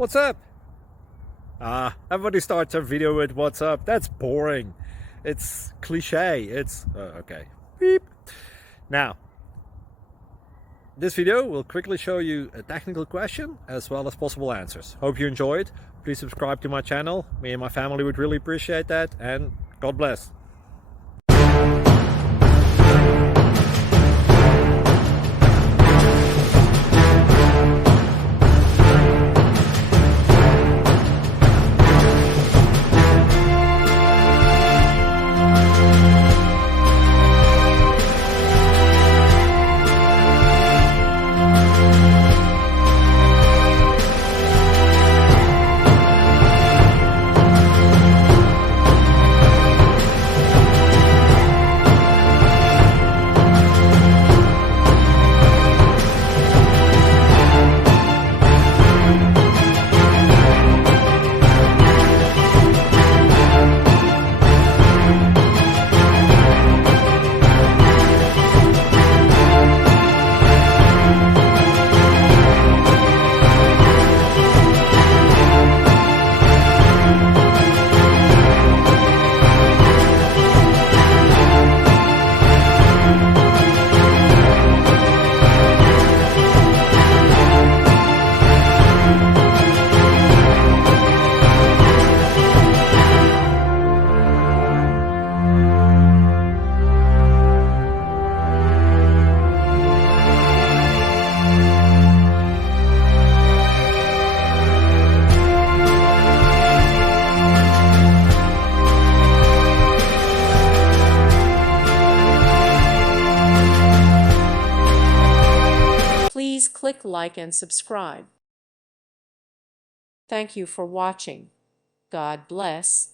What's up? Everybody starts a video with what's up. That's boring. It's cliche. It's okay. Beep. Now, this video will quickly show you a technical question as well as possible answers. Hope you enjoyed. Please subscribe to my channel. Me and my family would really appreciate that, and God bless. Please click like and subscribe. Thank you for watching. God bless.